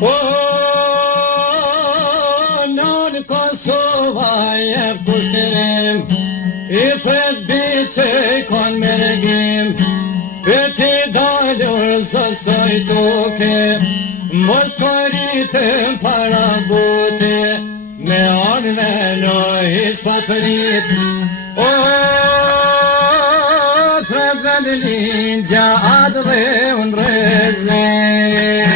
O, non Kosova jep kushtërim, I thret biçej kon me regim, për ti dalur sësoj toke, mos korritëm para bote, me anëve në hiç pa prit. O, thret vend lindja atë dhe unë rezek.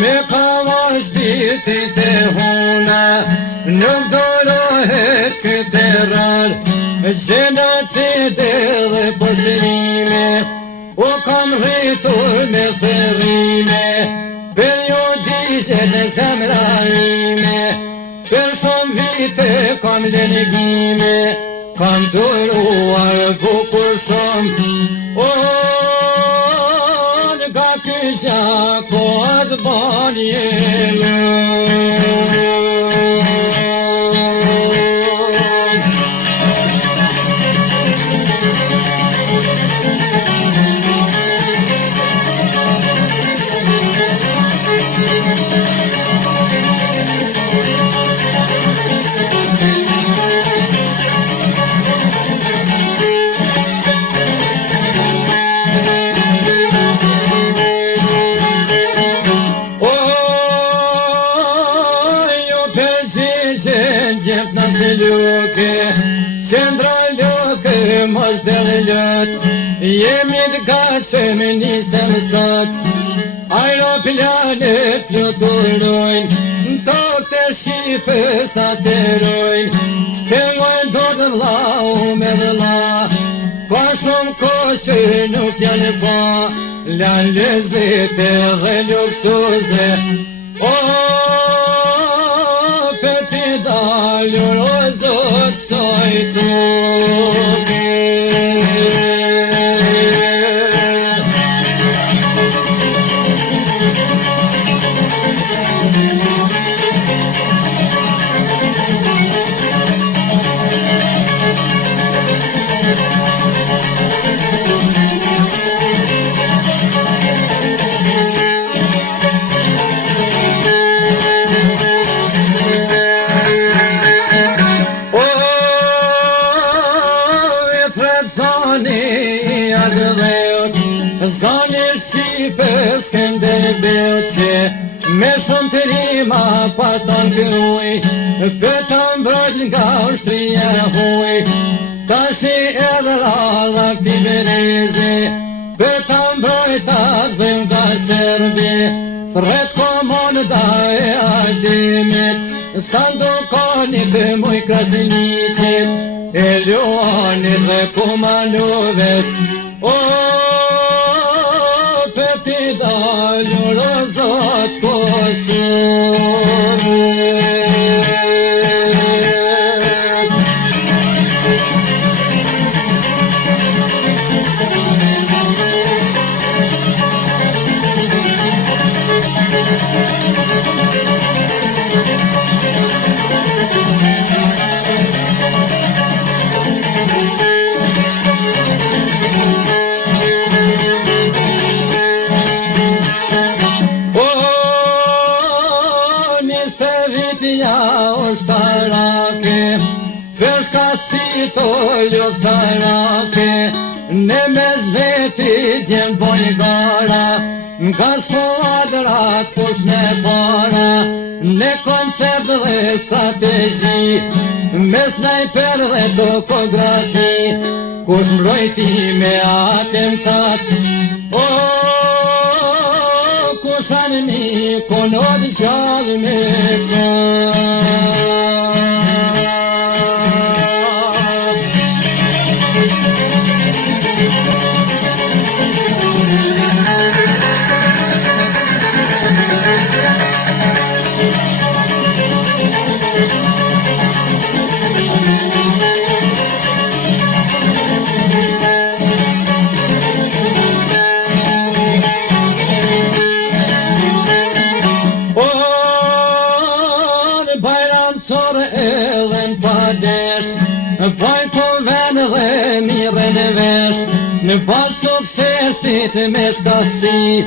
Me kavash ditit e huna, nuk dorohet këtë rralë, gjenacit edhe poshtërime, o kam rritur me thërrime, periodishet e zemra ime, për shumë vite kam lënëgime, kam duruar bukur shumë, nga këgja ko atë banje Gjep nëse luke, qendra luke mos dhe lët, jemi të gacëm nisëm sot, aeroplanet fluturojnë, tokë të Shqipës atërojnë, shpengojnë do të vlau me vëlla, ka shumë kohë që nuk janë pa, lanë lezete dhe luksuze, për ti dalur o Zot kësaj toke. Zani Shqipës këndër bëqe, me shumë të rima pa të në këruj, për të mbrojt nga ushtria huj, ta shi edhe radha këti berezi, për të mbrojt atë dhe nga Serbi, thret komonda e adimit, Sandokanit të muj Krasniqit, e Luanit dhe Kumanovës, për ti dalur o Zot Kosovë. Përshkacito luftarake, në mes veti djenë bojnë gara, nga skuadrat kush me para, në koncept dhe strategji, me snajper dhe tokografi, kush mbrojti me atentat, kush anëmi konod gjallë me ka. suksesit me shkasi,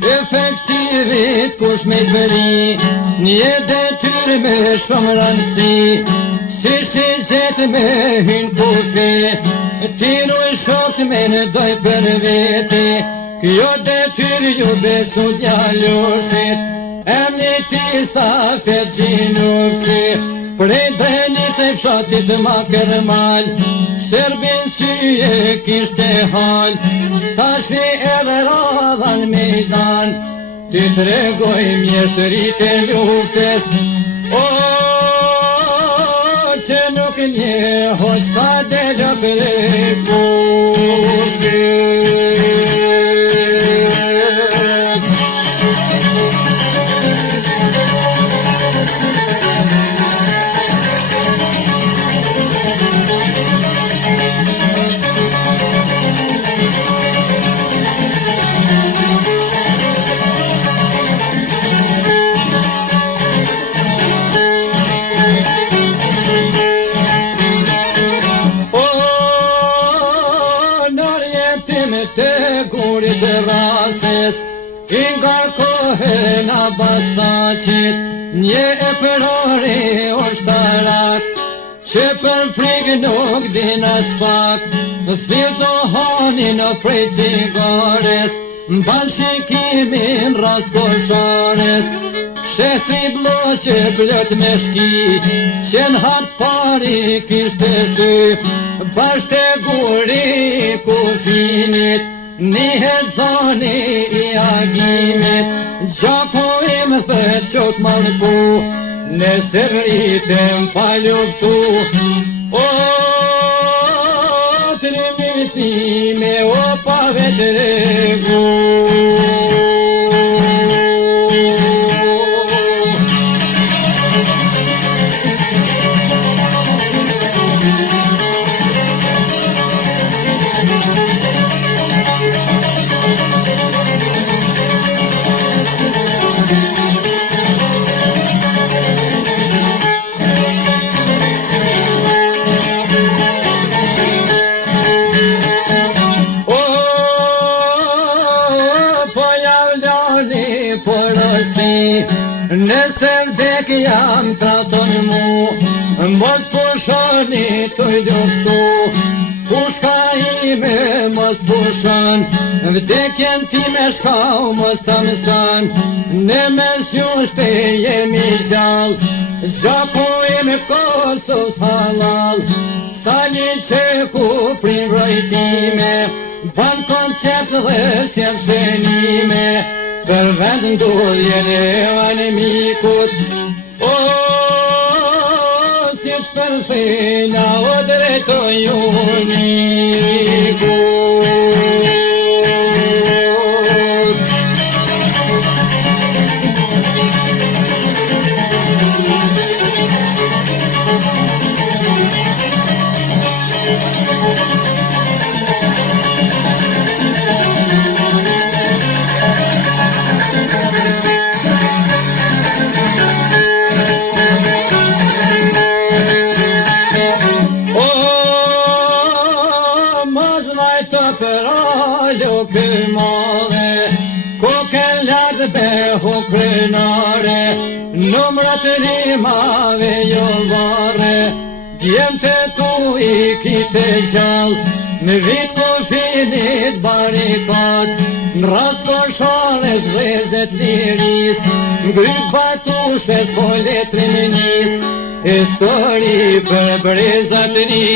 efektivit kush me përi, një detyr me shumë rëndësi, si shigjet me hin kufi, tiruj shok me në doj për veti, kjo detyr ju besu djallushit, emni ti sa fet gjinufti, prej drenice fshatit ma kërmal, Serbin syje kishte hal, tashi edhe radhan mejdan, ti tregoj mjeshtërit e luftes, o që nuk një hoq ka delë prej pushkës. Të gurit rases, i ngarkohen a bastaqit, një e përore o shtarak, që për frikë nuk din as pak, thirë do hanin o prej cigares, mban shikimin rast koshares, shehtri bloqe plët me shki, që në hartë pari kishte thy, bashkë të guri kufinit, një zoni i agimit, gjako im thët qot malku, nëse rritem pa luftu, o të rimitime, o pa vetë regu. Nëse vdek jam traton mu, mos pushoni të luftu, pushka ime mos pushon, vdekjen ti me shkau mos të mëson, në mes jushte jemi gjall, gjako ime Kosovës halal, sa një qeku prim rojtime, ban koncept dhe sjell shenime, për vend ndurjen e animikut, o si shpërthina o drejtoj unikut. Numrat rimave jo varre, djemte tu i kite gjall, në vit kufinit barikat, në rast koshares vlezet liris, ngryp batushes folet riminis, histori për brezat ri.